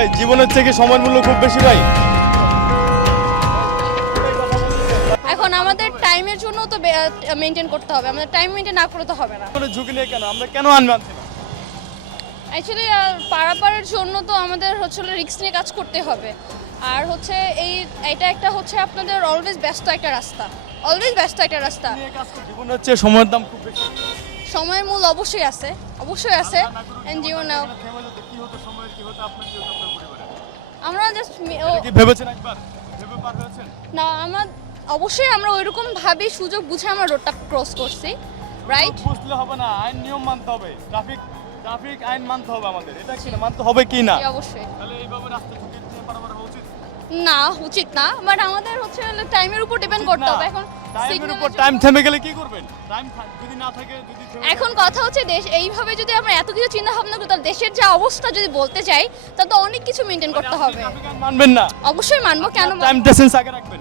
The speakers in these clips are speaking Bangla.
ভাই জীবনের থেকে সময়ের মূল্য খুব বেশি ভাই। এখন আমাদের টাইমের জন্য তো মেনটেন করতে হবে, আমাদের টাইম মেনটেন না করলে তো হবে না। মানে ঝুঁকি নিয়ে কেন আমরা কেন আনছি না? অ্যাকচুয়ালি পারাপারের জন্য তো আমাদের হচ্ছে রিস্ক নিয়ে কাজ করতে হবে। আর হচ্ছে এটা একটা হচ্ছে আপনাদের অলওয়েজ ব্যস্ত একটা রাস্তা, অলওয়েজ ব্যস্ত একটা রাস্তা। জীবন হচ্ছে সময়ের দাম খুব বেশি। সময়ের মূল অবশ্যই আছে, অবশ্যই আছে। জীবনেও আমরা জাস্ট ভেবেছেন একবার ভেবে পার হয়েছেন? না, অবশ্যই আমরা ওইরকম ভাবে সুযোগ বুঝে আমরা রোডটা ক্রস করছি, রাইট? বুঝলে হবে না, আইন নিয়ম মানতে হবে, ট্রাফিক আইন মানতে হবে আমাদের, এটা কি না মানতে হবে কি না? অবশ্যই। তাহলে এইভাবে রাস্তা ঝুঁকি নিয়ে পারাপার হওয়া উচিত না, উচিত না, বাট আমাদের হচ্ছে টাইমের উপর ডিপেন্ড করতে হবে। এখন টাইমের উপর টাইম থেমে গেলে কি করবেন? টাইম যদি না থাকে, যদি এখন কথা হচ্ছে দেশ এইভাবে যদি আমরা এত কিছু চিন্তা ভাবনা করি, তাহলে দেশের যে অবস্থা যদি বলতে চাই, তাহলে তো অনেক কিছু মেনটেন করতে হবে। ট্রাফিক আইন মানবেন না? অবশ্যই মানবো, কেন? টাইম ডিসটেন্স আগে রাখবেন।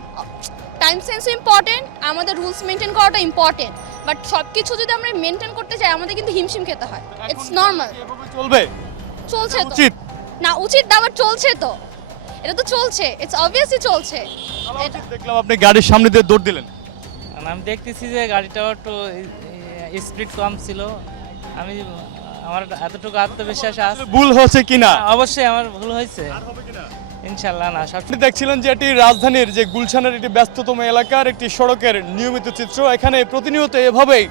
টাইম সেন্স ইম্পর্টেন্ট, আমাদের রুলস মেনটেন করাটা ইম্পর্টেন্ট, বাট সবকিছু যদি আমরা মেনটেন করতে চাই আমাদের কিন্তু হিমশিম খেতে হয়। It's normal. এভাবে চলবে? চলছে তো। উচিত না, উচিত না, বাট চলছে তো, এটা তো চলছে, ইটস অবভিয়াসলি চলছে। দেখলাম আপনি গাড়ির সামনে দিয়ে দৌড় দিলেন। আমি দেখতেছি যে গাড়িটাও একটু স্পিড কম ছিল। আমার এতটুকু আত্মবিশ্বাস আছে। ভুল হচ্ছে কিনা? অবশ্যই আমার ভুল হয়েছে, ইনশাল্লাহ না সব। আপনি দেখছিলেন যে এটি রাজধানীর যে গুলশানের একটি ব্যস্ততম এলাকার একটি সড়কের নিয়মিত চিত্র। এখানে প্রতিনিয়ত এভাবেই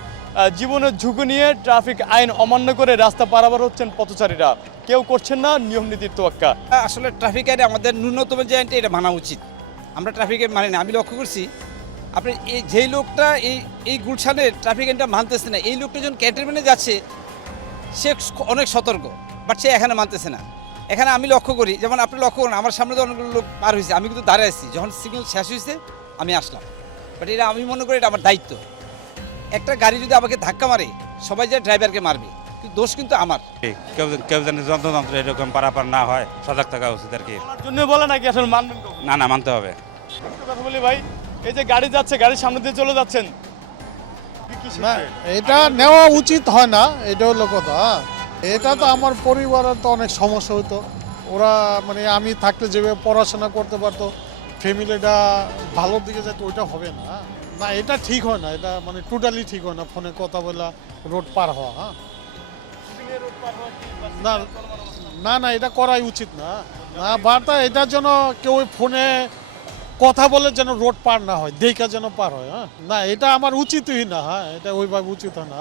জীবনের ঝুঁকি নিয়ে ট্রাফিক আইন অমান্য করে রাস্তা পারাপার হচ্ছেন পথচারীরা। কেউ করছেন না নিয়ম নীতির তোয়াক্কা। আসলে ট্রাফিক আইনে আমাদের ন্যূনতম যে আইনটা এটা মানা উচিত। আমরা ট্রাফিক আইন মানি না। আমি লক্ষ্য করছি আপনি যেই লোকটা এই গুলশানের ট্রাফিক আইনটা মানতেছে না, এই লোকটা যখন ক্যান্টনমেন্টে যাচ্ছে সে অনেক সতর্ক, বাট সে এখানে মানতেছে না। এখানে আমি লক্ষ্য করি, যেমন আপনি লক্ষ্য করুন আমার সামনে তো অনেকগুলো লোক পার হয়েছে, আমি কিন্তু দাঁড়িয়ে আসছি, যখন সিগন্যাল শেষ হয়েছে আমি আসলাম। বাট এটা আমি মনে করি এটা আমার দায়িত্ব। একটা গাড়ি যদি আমাকে ধাক্কা মারে সবাই যে ড্রাইভারকে মারবে, কিন্তু দোষ কিন্তু আমার। কেউ যেন যন্ত্রযন্ত্র এরকম পারাপার না হয়, সজাগ থাকা উচিত আর কি। বলার জন্য বলে নাকি আসলে মানবেন কখন? না মানতে হবে। একটা কথা বলি ভাই, এই যে গাড়ি যাচ্ছে, গাড়ির সামনে দিয়ে চলে যাচ্ছেন, না, এটা নেওয়া উচিত হয় না, এটা হলো কথা। এটা তো আমার পরিবারের তো অনেক সমস্যা হতো। ওরা মানে আমি থাকলে যেভাবে পড়াশোনা করতে পারতো, ফ্যামিলিটা ভালোর দিকে যেত, ওইটা হবে না। না, এটা ঠিক হয় না, এটা মানে টোটালি ঠিক হয় না ফোনে কথা বলা রোড পার হওয়া। হ্যাঁ, না না না, এটা করাই উচিত না। না, বার্তা এটার জন্য কেউ ফোনে কথা বলে যেন রোড পার না হয়, দেখা যেন পার হয়। হ্যাঁ, না, এটা আমার উচিতই না। হ্যাঁ, এটা ওইভাবে উচিত হয় না।